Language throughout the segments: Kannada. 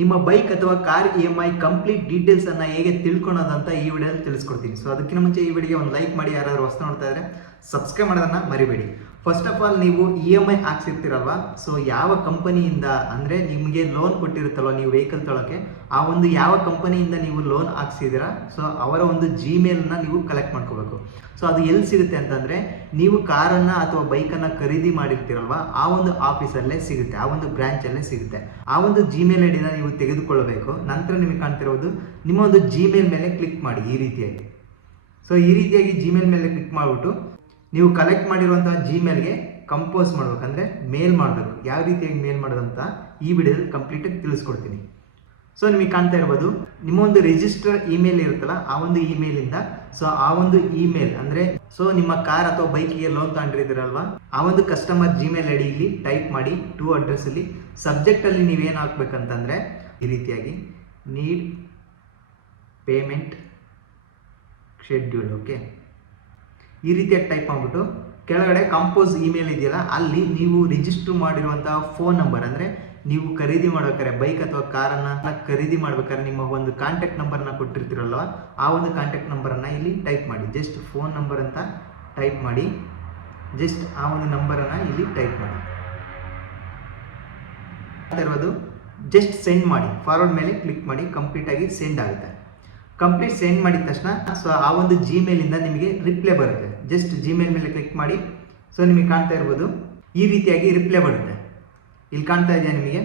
ನಿಮ್ಮ ಬೈಕ್ ಅಥವಾ ಕಾರ್ EMI ಕಂಪ್ಲೀಟ್ ಡೀಟೇಲ್ಸ್ ಅನ್ನ ಹೇಗೆ ತಿಳ್ಕೊಳ್ಳೋದಂತ ಈ ವಿಡಿಯೋದಲ್ಲಿ ತಿಳಿಸ್ಕೊಡ್ತೀನಿ. ಸೊ ಅದಕ್ಕಿಂತ ಮುಂಚೆ ಈ ವಿಡಿಯೋಗೆ ಒಂದು ಲೈಕ್ ಮಾಡಿ, ಯಾರಾದರೂ ಹೊಸ ನೋಡ್ತಾ ಇದ್ರೆ ಸಬ್ಸ್ಕ್ರೈಬ್ ಮಾಡೋದನ್ನ ಮರಿಬೇಡಿ. ಫಸ್ಟ್ ಆಫ್ ಆಲ್ ನೀವು EMI ಹಾಕ್ಸಿರ್ತೀರಲ್ವಾ, ಸೊ ಯಾವ ಕಂಪನಿಯಿಂದ ಅಂದರೆ ನಿಮಗೆ ಲೋನ್ ಕೊಟ್ಟಿರುತ್ತಲ್ವ ನೀವು ವೆಹಿಕಲ್ ತೊಳಕ್ಕೆ, ಆ ಒಂದು ಯಾವ ಕಂಪನಿಯಿಂದ ನೀವು ಲೋನ್ ಹಾಕ್ಸಿದ್ದೀರಾ, ಸೊ ಅವರ ಒಂದು ಜಿಮೇಲ್ನ ನೀವು ಕಲೆಕ್ಟ್ ಮಾಡ್ಕೋಬೇಕು. ಸೊ ಅದು ಎಲ್ಲಿ ಸಿಗುತ್ತೆ ಅಂತಂದರೆ, ನೀವು ಕಾರನ್ನು ಅಥವಾ ಬೈಕನ್ನು ಖರೀದಿ ಮಾಡಿರ್ತೀರಲ್ವ, ಆ ಒಂದು ಆಫೀಸಲ್ಲೇ ಸಿಗುತ್ತೆ, ಆ ಒಂದು ಬ್ರ್ಯಾಂಚಲ್ಲೇ ಸಿಗುತ್ತೆ. ಆ ಒಂದು ಜಿಮೇಲ್ ಐಡಿನ ನೀವು ತೆಗೆದುಕೊಳ್ಳಬೇಕು. ನಂತರ ನಿಮಗೆ ಕಾಣ್ತಿರೋದು ನಿಮ್ಮ ಒಂದು ಜಿಮೇಲ್ ಮೇಲೆ ಕ್ಲಿಕ್ ಮಾಡಿ ಈ ರೀತಿಯಾಗಿ. ಸೊ ಈ ರೀತಿಯಾಗಿ ಜಿಮೇಲ್ ಮೇಲೆ ಕ್ಲಿಕ್ ಮಾಡಿಬಿಟ್ಟು ನೀವು ಕಲೆಕ್ಟ್ ಮಾಡಿರುವಂಥ ಜಿಮೇಲ್ಗೆ ಕಂಪೋಸ್ ಮಾಡ್ಬೇಕಂದ್ರೆ ಮೇಲ್ ಮಾಡಬೇಕು. ಯಾವ ರೀತಿಯಾಗಿ ಮೇಲ್ ಮಾಡೋದಂತ ಈ ವಿಡಿಯೋದಲ್ಲಿ ಕಂಪ್ಲೀಟಾಗಿ ತಿಳಿಸ್ಕೊಡ್ತೀನಿ. ಸೊ ನಿಮಗೆ ಕಾಣ್ತಾ ಇರ್ಬೋದು, ನಿಮ್ಮ ಒಂದು ರಿಜಿಸ್ಟರ್ ಇಮೇಲ್ ಇರುತ್ತಲ್ಲ, ಆ ಒಂದು ಇಮೇಲಿಂದ ಸೊ ಆ ಒಂದು ಇಮೇಲ್ ಅಂದರೆ ಸೊ ನಿಮ್ಮ ಕಾರ್ ಅಥವಾ ಬೈಕಿಗೆ ಲೋನ್ ತಗೊಂಡಿದ್ದೀರಲ್ವ, ಆ ಒಂದು ಕಸ್ಟಮರ್ ಜಿಮೇಲ್ ಐಡಿ ಇಲ್ಲಿ ಟೈಪ್ ಮಾಡಿ ಟು ಅಡ್ರೆಸ್ಸಲ್ಲಿ ಸಬ್ಜೆಕ್ಟಲ್ಲಿ ನೀವೇನು ಹಾಕ್ಬೇಕಂತಂದರೆ ಈ ರೀತಿಯಾಗಿ ನೀಡ್ ಪೇಮೆಂಟ್ ಶೆಡ್ಯೂಲ್. ಓಕೆ, ಈ ರೀತಿಯಾಗಿ ಟೈಪ್ ಮಾಡಿಬಿಟ್ಟು ಕೆಳಗಡೆ ಕಂಪೋಸ್ ಇಮೇಲ್ ಇದೆಯಲ್ಲ, ಅಲ್ಲಿ ನೀವು ರಿಜಿಸ್ಟರ್ ಮಾಡಿರುವಂತಹ ಫೋನ್ ನಂಬರ್ ಅಂದರೆ ನೀವು ಖರೀದಿ ಮಾಡ್ಬೇಕಾದ್ರೆ ಬೈಕ್ ಅಥವಾ ಕಾರನ್ನು ಖರೀದಿ ಮಾಡ್ಬೇಕಾದ್ರೆ ನಿಮ್ಮ ಒಂದು ಕಾಂಟ್ಯಾಕ್ಟ್ ನಂಬರ್ನ ಕೊಟ್ಟಿರ್ತೀರಲ್ವ, ಆ ಒಂದು ಕಾಂಟ್ಯಾಕ್ಟ್ ನಂಬರನ್ನು ಇಲ್ಲಿ ಟೈಪ್ ಮಾಡಿ. ಜಸ್ಟ್ ಫೋನ್ ನಂಬರ್ ಅಂತ ಟೈಪ್ ಮಾಡಿ, ಜಸ್ಟ್ ಆ ಒಂದು ನಂಬರನ್ನು ಇಲ್ಲಿ ಟೈಪ್ ಮಾಡಿ. ಇರೋದು ಜಸ್ಟ್ ಸೆಂಡ್ ಮಾಡಿ, ಫಾರ್ವರ್ಡ್ ಮೇಲೆ ಕ್ಲಿಕ್ ಮಾಡಿ, ಕಂಪ್ಲೀಟಾಗಿ ಸೆಂಡ್ ಆಗುತ್ತೆ. ಕಂಪ್ಲೀಟ್ ಸೆಂಡ್ ಮಾಡಿದ ತಕ್ಷಣ ಸೊ ಆ ಒಂದು ಜಿಮೇಲಿಂದ ನಿಮಗೆ ರಿಪ್ಲೈ ಬರುತ್ತೆ. ಜಸ್ಟ್ ಜಿಮೇಲ್ ಮೇಲೆ ಕ್ಲಿಕ್ ಮಾಡಿ, ಸೊ ನಿಮಗೆ ಕಾಣ್ತಾ ಇರ್ಬೋದು ಈ ರೀತಿಯಾಗಿ ರಿಪ್ಲೈ ಬರುತ್ತೆ. ಇಲ್ಲಿ ಕಾಣ್ತಾ ಇದೆಯಾ ನಿಮಗೆ,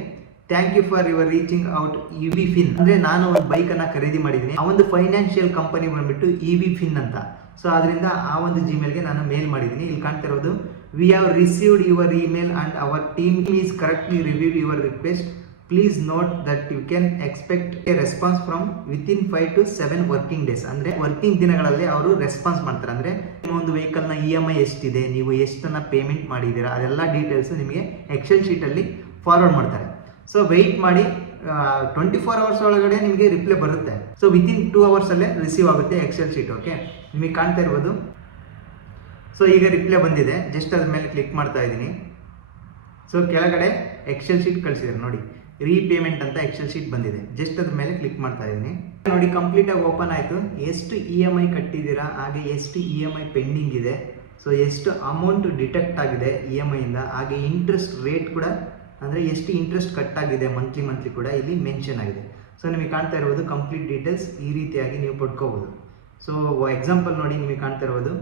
thank you for your reaching out EV Fin. ಅಂದರೆ ನಾನು ಒಂದು ಬೈಕನ್ನು ಖರೀದಿ ಮಾಡಿದ್ದೀನಿ, ಆ ಒಂದು ಫೈನಾನ್ಷಿಯಲ್ ಕಂಪನಿ ಬಂದುಬಿಟ್ಟು EV ಫಿನ್ ಅಂತ. ಸೊ ಅದರಿಂದ ಆ ಒಂದು ಜಿಮೇಲ್ಗೆ ನಾನು ಮೇಲ್ ಮಾಡಿದ್ದೀನಿ. ಇಲ್ಲಿ ಕಾಣ್ತಾ ಇರೋದು, we have received your email and our team is correctly review your request. Please note that you can expect a response from within 5 to 7 working days. ಅಂದರೆ ವರ್ಕಿಂಗ್ ದಿನಗಳಲ್ಲಿ ಅವರು ರೆಸ್ಪಾನ್ಸ್ ಮಾಡ್ತಾರೆ. ಅಂದರೆ ನಿಮ್ಮ ಒಂದು ವೆಹಿಕಲ್ನ EMI ಎಷ್ಟಿದೆ, ನೀವು ಎಷ್ಟನ್ನು ಪೇಮೆಂಟ್ ಮಾಡಿದ್ದೀರಾ, ಅದೆಲ್ಲ ಡೀಟೇಲ್ಸು ನಿಮಗೆ ಎಕ್ಸೆಲ್ ಶೀಟಲ್ಲಿ ಫಾರ್ವರ್ಡ್ ಮಾಡ್ತಾರೆ. ಸೊ ವೆಯ್ಟ್ ಮಾಡಿ, 24 hours ಒಳಗಡೆ ನಿಮಗೆ ರಿಪ್ಲೈ ಬರುತ್ತೆ. ಸೊ ವಿತಿನ್ 2 hours ರಿಸೀವ್ ಆಗುತ್ತೆ ಎಕ್ಸೆಲ್ ಶೀಟ್. ಓಕೆ, ನಿಮಗೆ ಕಾಣ್ತಾ ಇರ್ಬೋದು. ಸೊ ಈಗ ರಿಪ್ಲೈ ಬಂದಿದೆ, ಜಸ್ಟ್ ಅದ್ರ ಮೇಲೆ ಕ್ಲಿಕ್ ಮಾಡ್ತಾ ಇದ್ದೀನಿ. ಸೊ ಕೆಳಗಡೆ ಎಕ್ಸೆಲ್ ಶೀಟ್ ಕಳಿಸಿದ್ದಾರೆ ನೋಡಿ, ರೀಪೇಮೆಂಟ್ ಅಂತ ಎಕ್ಸೆಲ್ ಶೀಟ್ ಬಂದಿದೆ. ಜಸ್ಟ್ ಅದ್ರ ಮೇಲೆ ಕ್ಲಿಕ್ ಮಾಡ್ತಾ ಇದ್ದೀನಿ. ನೋಡಿ ಕಂಪ್ಲೀಟಾಗಿ ಓಪನ್ ಆಯಿತು. ಎಷ್ಟು EMI ಕಟ್ಟಿದ್ದೀರಾ, ಹಾಗೆ ಎಷ್ಟು EMI ಪೆಂಡಿಂಗ್ ಇದೆ, ಸೊ ಎಷ್ಟು ಅಮೌಂಟ್ ಡಿಟೆಕ್ಟ್ ಆಗಿದೆ EMI ಇಂದ, ಹಾಗೆ ಇಂಟ್ರೆಸ್ಟ್ ರೇಟ್ ಕೂಡ ಅಂದರೆ ಎಷ್ಟು ಇಂಟ್ರೆಸ್ಟ್ ಕಟ್ಟಾಗಿದೆ ಮಂತ್ಲಿ ಕೂಡ ಇಲ್ಲಿ ಮೆನ್ಷನ್ ಆಗಿದೆ. ಸೊ ನಿಮಗೆ ಕಾಣ್ತಾ ಇರ್ಬೋದು ಕಂಪ್ಲೀಟ್ ಡೀಟೇಲ್ಸ್ ಈ ರೀತಿಯಾಗಿ ನೀವು ಪಡ್ಕೋಬೋದು. ಸೊ ಎಕ್ಸಾಂಪಲ್ ನೋಡಿ, ನಿಮಗೆ ಕಾಣ್ತಾ ಇರ್ಬೋದು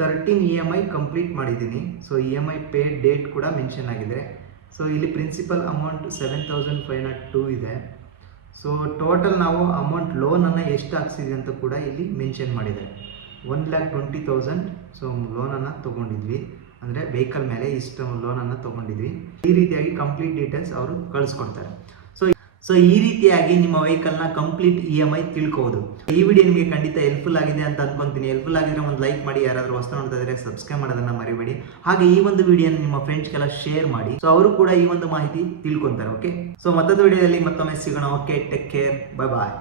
13 EMI ಕಂಪ್ಲೀಟ್ ಮಾಡಿದ್ದೀನಿ. ಸೊ EMI ಪೇಡ್ ಡೇಟ್ ಕೂಡ ಮೆನ್ಷನ್ ಆಗಿದೆ. ಸೊ ಇಲ್ಲಿ ಪ್ರಿನ್ಸಿಪಲ್ ಅಮೌಂಟ್ 7,502 ಇದೆ. ಸೊ ಟೋಟಲ್ ನಾವು ಅಮೌಂಟ್ ಲೋನನ್ನು ಎಷ್ಟು ಹಾಕ್ಸಿದ್ವಿ ಅಂತ ಕೂಡ ಇಲ್ಲಿ ಮೆನ್ಷನ್ ಮಾಡಿದ್ದಾರೆ. 1,20,000 ಸೊ ಲೋನನ್ನು ತೊಗೊಂಡಿದ್ವಿ, ಅಂದರೆ ವೆಹಿಕಲ್ ಮೇಲೆ ಇಷ್ಟು ಲೋನನ್ನು ತೊಗೊಂಡಿದ್ವಿ. ಈ ರೀತಿಯಾಗಿ ಕಂಪ್ಲೀಟ್ ಡೀಟೇಲ್ಸ್ ಅವರು ಕಳಿಸ್ಕೊಡ್ತಾರೆ. ಸೊ ಈ ರೀತಿಯಾಗಿ ನಿಮ್ಮ ವೆಹಿಕಲ್ನ ಕಂಪ್ಲೀಟ್ EMI ತಿಳ್ಕೋಬೋದು. ಈ ವಿಡಿಯೋ ನಿಮಗೆ ಖಂಡಿತ ಹೆಲ್ಪ್ಫುಲ್ ಆಗಿದೆ ಅಂತ ಅನ್ಕೊಂತೀನಿ. ಹೆಲ್ಪ್ಫುಲ್ ಆಗಿದ್ರೆ ಒಂದು ಲೈಕ್ ಮಾಡಿ, ಯಾರಾದರೂ ಹೊಸ ನೋಡ್ತಾ ಇದ್ರೆ ಸಬ್ಸ್ಕ್ರೈಬ್ ಮಾಡೋದನ್ನ ಮರಿಬೇಡಿ. ಹಾಗೆ ಈ ಒಂದು ವಿಡಿಯೋನ ನಿಮ್ಮ ಫ್ರೆಂಡ್ಸ್ಗೆಲ್ಲ ಶೇರ್ ಮಾಡಿ, ಸೊ ಅವರು ಕೂಡ ಈ ಒಂದು ಮಾಹಿತಿ ತಿಳ್ಕೊಂತಾರೆ. ಓಕೆ, ಸೊ ಮತ್ತೊಂದು ವಿಡಿಯೋದಲ್ಲಿ ಮತ್ತೊಮ್ಮೆ ಸಿಗೋಣ. ಓಕೆ, ಟೇಕ್ ಕೇರ್, ಬೈ ಬಾಯ್.